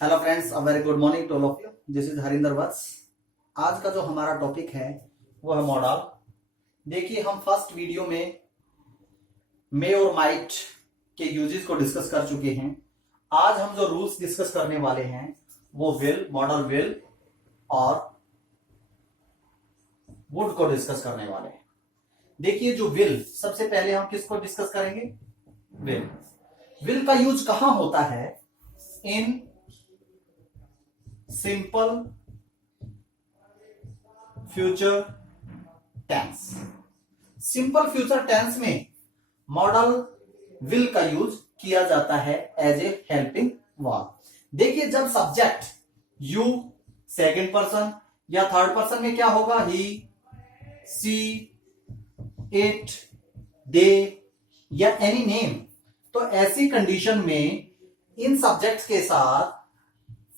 Hello friends, a very good morning to all of you. This is Harinder Vats. आज का जो हमारा टॉपिक है वो है मॉडल। देखिए, हम फर्स्ट वीडियो में मे और माइट के यूजेस को डिस्कस कर चुके हैं। आज हम जो रूल्स डिस्कस करने वाले हैं वो विल, मॉडल विल और वुड को डिस्कस करने वाले हैं। देखिए, जो विल, सबसे पहले हम किसको डिस्कस करेंगे? विल। विल का यूज कहां होता है? In simple future tense. Simple future tense में मॉडल विल का यूज किया जाता है एज ए हेल्पिंग वर्ब। देखिए, जब सब्जेक्ट यू सेकंड पर्सन या थर्ड पर्सन में क्या होगा? ही, सी, इट, दे या एनी नेम। तो ऐसी कंडीशन में इन सब्जेक्ट्स के साथ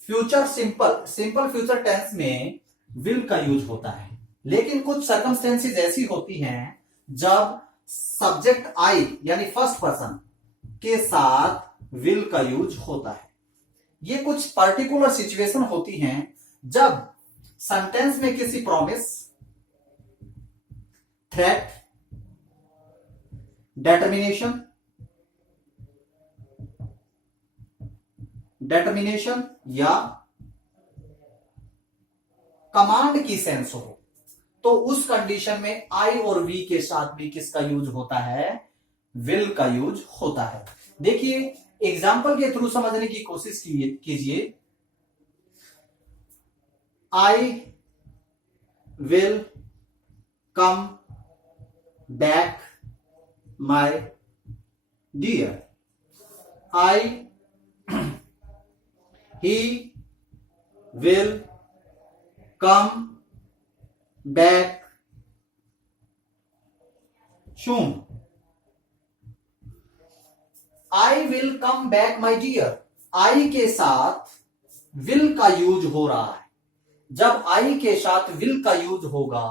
फ्यूचर सिंपल फ्यूचर टेंस में विल का यूज होता है। लेकिन कुछ सर्कमस्टेंसेस ऐसी होती हैं जब सब्जेक्ट आई यानी फर्स्ट पर्सन के साथ विल का यूज होता है। ये कुछ पर्टिकुलर सिचुएशन होती हैं जब सेंटेंस में किसी प्रॉमिस, थ्रेट, डेटर्मिनेशन या कमांड की सेंस हो, तो उस कंडीशन में आई और वी के साथ भी किसका यूज होता है? विल का यूज होता है। देखिए, एग्जाम्पल के थ्रू समझने की कोशिश कीजिए। I will come back my dear. I he will come back soon. I will come back my dear। I के साथ will का यूज हो रहा है। जब I के साथ will का यूज होगा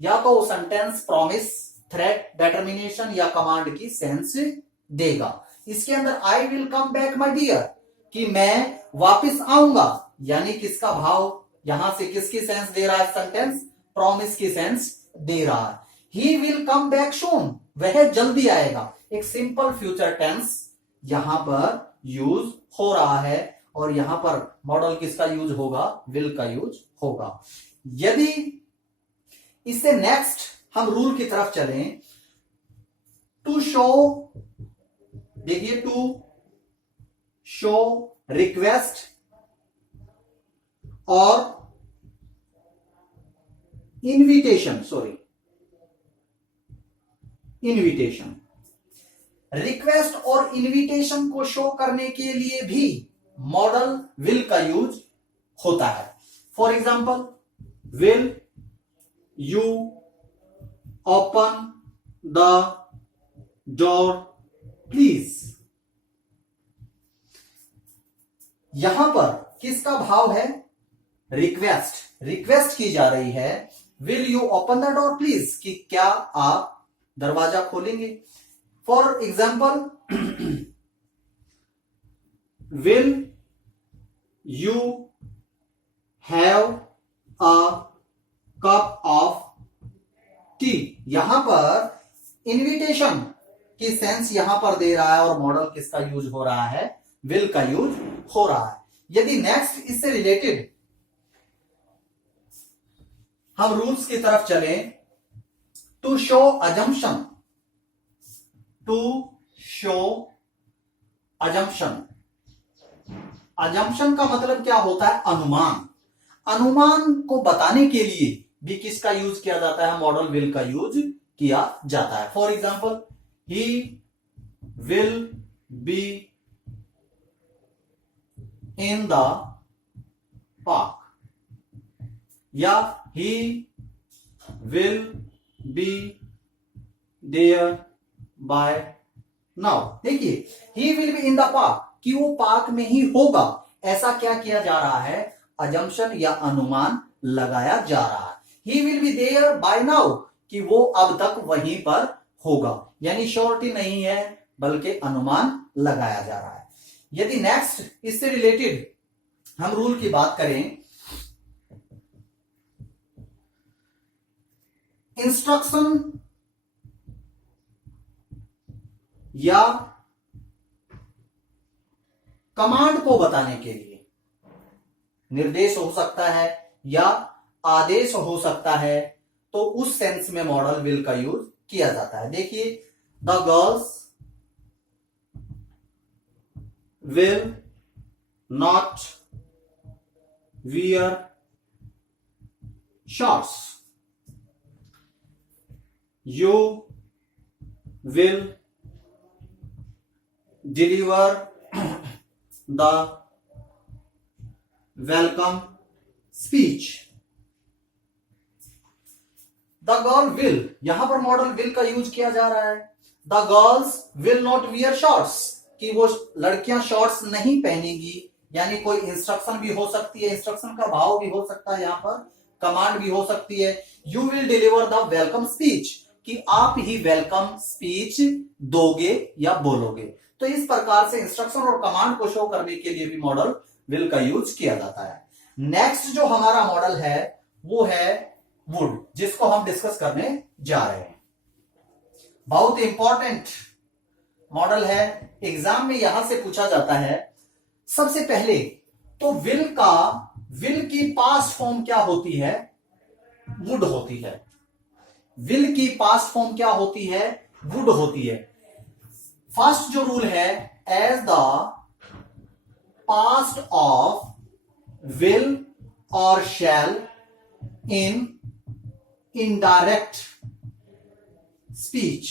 या तो सेंटेंस प्रॉमिस, थ्रेट, डेटर्मिनेशन या कमांड की सेंस देगा। इसके अंदर I will come back my dear कि मैं वापिस आऊंगा, यानी किसका भाव यहां से किसकी सेंस दे रहा है? सेंटेंस प्रॉमिस की सेंस दे रहा है। He will come back soon, वह जल्दी आएगा। एक सिंपल फ्यूचर टेंस यहां पर यूज हो रहा है और यहां पर मॉडल किसका यूज होगा? विल का यूज होगा। यदि इससे नेक्स्ट हम रूल की तरफ चलें, टू शो, देखिए, टू शो रिक्वेस्ट और इनविटेशन रिक्वेस्ट और इनविटेशन को शो करने के लिए भी मॉडल विल का यूज होता है। For example, will you open the door please. यहां पर किसका भाव है? रिक्वेस्ट की जा रही है। Will you open the door please, कि क्या आप दरवाजा खोलेंगे? For example, will you have a cup of T. यहां पर इनविटेशन की सेंस यहां पर दे रहा है और मॉडल किसका यूज हो रहा है? विल का यूज हो रहा है। यदि नेक्स्ट इससे रिलेटेड हम रूल्स की तरफ चलें, टू शो अजम्पशन, अजम्पशन का मतलब क्या होता है? अनुमान। अनुमान को बताने के लिए भी किसका यूज किया जाता है? मॉडल विल का यूज किया जाता है। For example, he will be in the park या he will be there by now। देखिए, he will be in the park कि वो पार्क में ही होगा, ऐसा क्या किया जा रहा है? अजम्पशन या अनुमान लगाया जा रहा है। he will be there by now कि वो अब तक वहीं पर होगा, यानी श्योरिटी नहीं है बल्कि अनुमान लगाया जा रहा है। यदि नेक्स्ट इससे रिलेटेड हम रूल की बात करें, इंस्ट्रक्शन या कमांड को बताने के लिए निर्देश हो सकता है या आदेश हो सकता है, तो उस सेंस में मॉडल विल का यूज किया जाता है। देखिए, the girls will not wear shorts, you will deliver the welcome speech. The girl will, यहां पर मॉडल विल का यूज किया जा रहा है। The girls will not wear shorts, कि वो लड़कियां शॉर्ट्स नहीं पहनेंगी, यानी कोई इंस्ट्रक्शन भी हो सकती है, इंस्ट्रक्शन का भाव भी हो सकता है, यहां पर कमांड भी हो सकती है। You will deliver the welcome speech, कि आप ही वेलकम स्पीच दोगे या बोलोगे। तो इस प्रकार से इंस्ट्रक्शन और कमांड को शो करने के लिए भी मॉडल विल का यूज किया जाता है। नेक्स्ट जो हमारा मॉडल है वो है वुड, जिसको हम डिस्कस करने जा रहे हैं। बहुत इंपॉर्टेंट मॉडल है, एग्जाम में यहां से पूछा जाता है। सबसे पहले तो विल की पास्ट फॉर्म क्या होती है? वुड होती है। विल की पास्ट फॉर्म क्या होती है? वुड होती है। फर्स्ट जो रूल है, as the past of will or shall in indirect speech।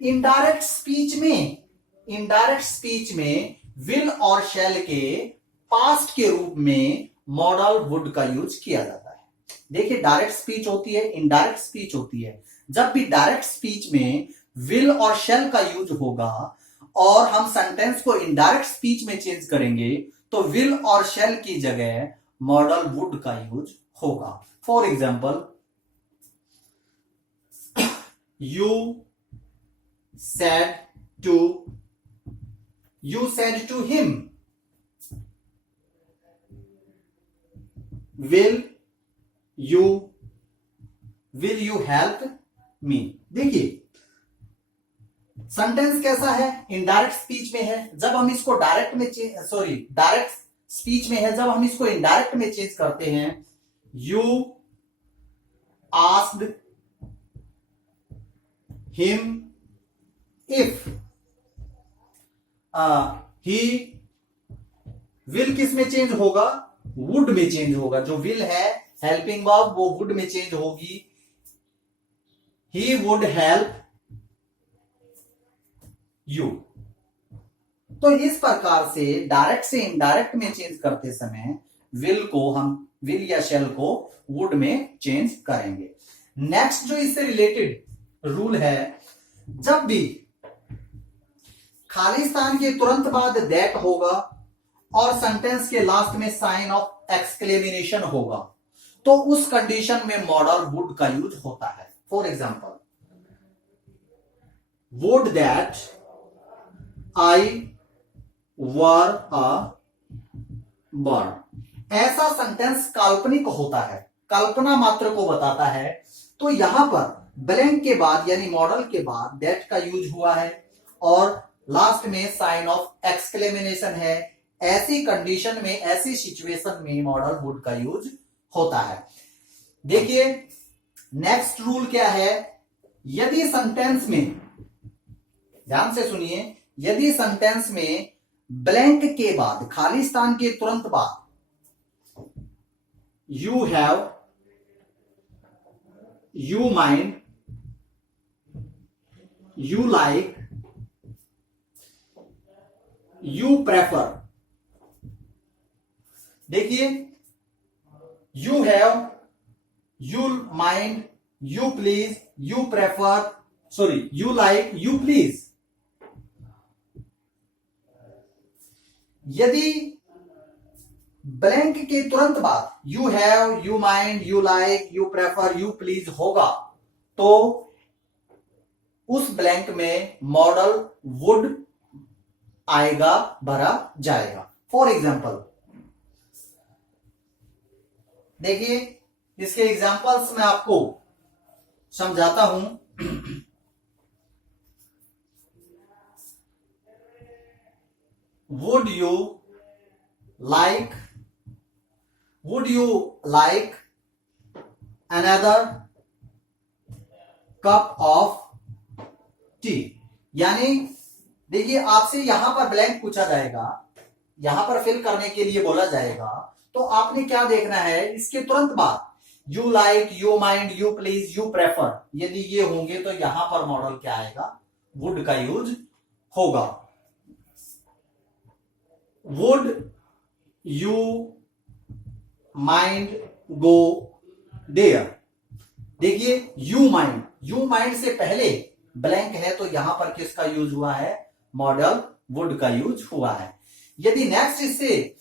Indirect speech में will और shall के पास्ट के रूप में मॉडल वुड का यूज किया जाता है। देखिए, डायरेक्ट स्पीच होती है, इनडायरेक्ट स्पीच होती है। जब भी डायरेक्ट स्पीच में will और shall का यूज होगा और हम सेंटेंस को इनडायरेक्ट स्पीच में चेंज करेंगे, तो विल और शैल की जगह मॉडल वुड का यूज होगा। For example, you said to him, will you help me. देखिए, सेंटेंस कैसा है? इनडायरेक्ट स्पीच में है। जब हम इसको डायरेक्ट स्पीच में है, जब हम इसको इनडायरेक्ट में चेंज करते हैं, you asked him if, he, will किस में चेंज होगा? वुड में चेंज होगा। जो विल है हेल्पिंग वर्ब, वो वुड में चेंज होगी। He would help you. तो इस प्रकार से डायरेक्ट से इनडायरेक्ट में चेंज करते समय विल या शैल को वुड में चेंज करेंगे। नेक्स्ट जो इससे रिलेटेड रूल है, जब भी खालिस्तान के तुरंत बाद दैट होगा और सेंटेंस के लास्ट में साइन ऑफ एक्सक्लेमेशन होगा, तो उस कंडीशन में मॉडल वुड का यूज होता है। For example, would that I were a bird। ऐसा सेंटेंस काल्पनिक होता है, कल्पना मात्र को बताता है। तो यहां पर ब्लैंक के बाद यानी मॉडल के बाद दैट का यूज हुआ है और लास्ट में साइन ऑफ एक्सक्लेमेशन है। ऐसी कंडीशन में, ऐसी सिचुएशन में मॉडल वुड का यूज होता है। देखिए, नेक्स्ट रूल क्या है? यदि सेंटेंस में, ध्यान से सुनिए, यदि सेंटेंस में ब्लैंक के बाद, खालिस्तान के तुरंत बाद, you have, you mind, you like, you prefer. देखिए, you have, you mind, you please, you prefer, you like, you please. यदि ब्लैंक के तुरंत बाद you have, you mind, you like, you prefer, you please होगा, तो उस blank में model would आएगा भरा जाएगा। फॉर एग्जाम्पल देखिए, इसके एग्जाम्पल्स मैं आपको समझाता हूं। Would you like another cup of T. यानी देखिए, आपसे यहां पर ब्लैंक पूछा जाएगा, यहां पर फिल करने के लिए बोला जाएगा, तो आपने क्या देखना है, इसके तुरंत बाद you like, you mind, you please, you prefer, यदि ये होंगे तो यहां पर मॉडल क्या आएगा, वुड का यूज होगा। Would you mind go there. देखिए, यू माइंड से पहले ब्लैंक है, तो यहां पर किसका यूज हुआ है, मॉडल वुड का यूज हुआ है। यदि नेक्स्ट इससे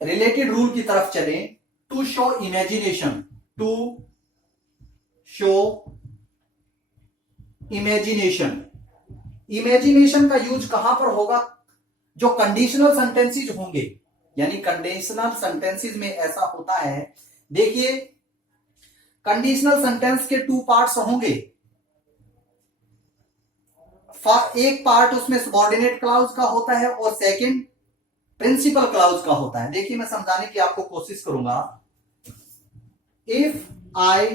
रिलेटेड रूल की तरफ चले, टू शो इमेजिनेशन का यूज कहां पर होगा, जो कंडीशनल सेंटेंसेस होंगे, यानी कंडीशनल सेंटेंसेस में ऐसा होता है। देखिए, कंडीशनल सेंटेंस के टू पार्ट्स होंगे, एक पार्ट उसमें सबऑर्डिनेट क्लाउज का होता है और सेकंड प्रिंसिपल क्लाउज का होता है। देखिए, मैं समझाने की आपको कोशिश करूंगा। If I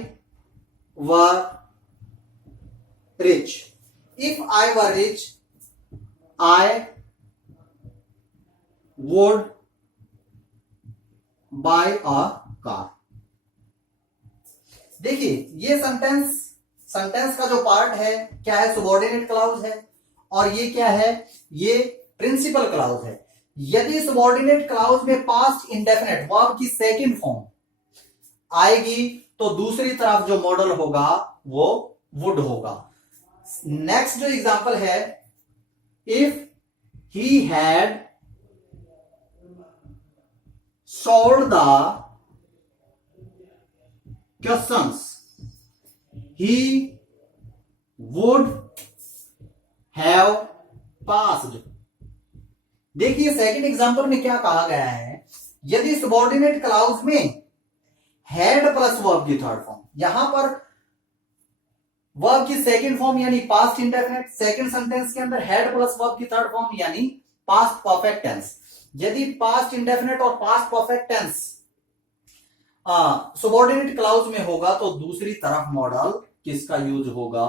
were rich, I would buy a car. देखिए, ये सेंटेंस का जो पार्ट है क्या है, सबऑर्डिनेट क्लाउज है, और ये क्या है, ये प्रिंसिपल क्लाउज है। यदि सबऑर्डिनेट क्लाउज में पास्ट इंडेफिनेट वर्ब की सेकंड फॉर्म आएगी, तो दूसरी तरफ जो मॉडल होगा वो वुड होगा। नेक्स्ट जो एग्जांपल है, if he had solved the questions he would have passed। देखिए, सेकंड एग्जांपल में क्या कहा गया है, यदि सबऑर्डिनेट क्लाउज में हैड प्लस वर्ब की थर्ड फॉर्म, यहां पर वर्ब की सेकंड फॉर्म यानी पास्ट इंडेफिनिट, सेकंड सेंटेंस के अंदर हैड प्लस वर्ब की थर्ड फॉर्म यानी पास्ट परफेक्ट टेंस। यदि पास्ट इंडेफिनिट और past perfect tense subordinate clause में होगा, तो दूसरी तरफ मॉडल किसका यूज होगा,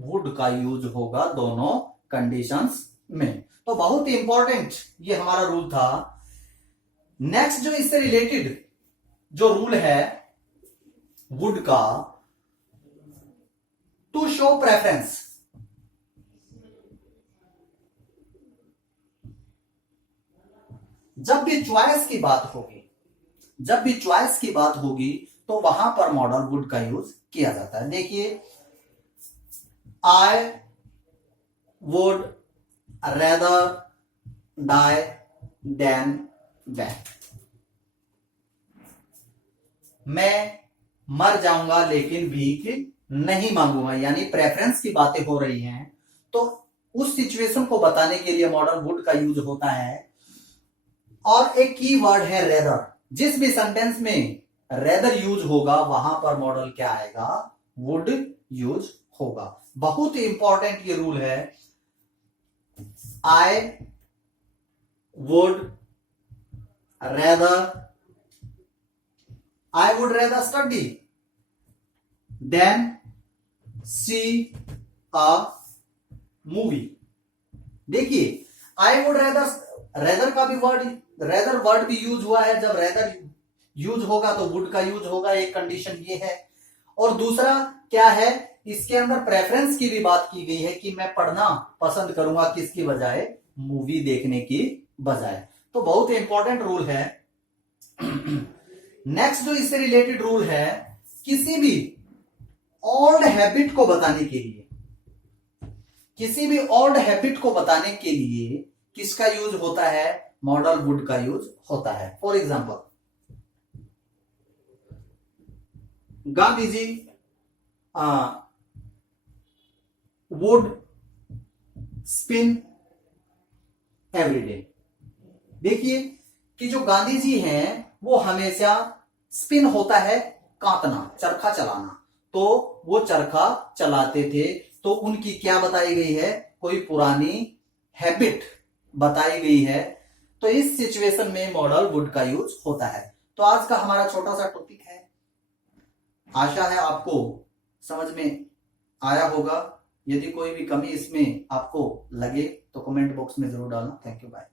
वुड का यूज होगा, दोनों कंडीशंस में। तो बहुत ही इंपॉर्टेंट ये हमारा रूल था। नेक्स्ट जो इससे रिलेटेड जो रूल है वुड का, टू शो प्रेफरेंस। जब भी चॉइस की बात होगी, तो वहां पर मॉडल वुड का यूज किया जाता है। देखिए, I would rather die than that. मैं मर जाऊंगा लेकिन भीख नहीं मांगूंगा, यानी प्रेफरेंस की बातें हो रही हैं, तो उस सिचुएशन को बताने के लिए मॉडल वुड का यूज होता है। और एक की वर्ड है रेदर। जिस भी सेंटेंस में रेदर यूज होगा, वहां पर मॉडल क्या आएगा, वुड यूज होगा। बहुत ही इंपॉर्टेंट ये रूल है। I would rather study than see a movie. देखिए, आई वुड रेदर का भी वर्ड भी यूज हुआ है। जब रेदर यूज होगा तो वुड का यूज होगा, एक कंडीशन ये है। और दूसरा क्या है, इसके अंदर प्रेफरेंस की भी बात की गई है कि मैं पढ़ना पसंद करूंगा किसकी बजाय, मूवी देखने की बजाय। तो बहुत इंपॉर्टेंट रूल है। नेक्स्ट जो इससे रिलेटेड रूल है, किसी भी ओल्ड हैबिट को बताने के लिए किसका यूज होता है, मॉडल वुड का यूज होता है। For example, Gandhi ji would spin every day. देखिए कि जो गांधी जी हैं वो हमेशा स्पिन होता है कांतना, चरखा चलाना, तो वो चरखा चलाते थे। तो उनकी क्या बताई गई है, कोई पुरानी हैबिट बताई गई है। तो इस सिचुएशन में मॉडल वुड का यूज होता है। तो आज का हमारा छोटा सा टॉपिक है, आशा है आपको समझ में आया होगा। यदि कोई भी कमी इसमें आपको लगे तो कमेंट बॉक्स में जरूर डालना। Thank you, bye.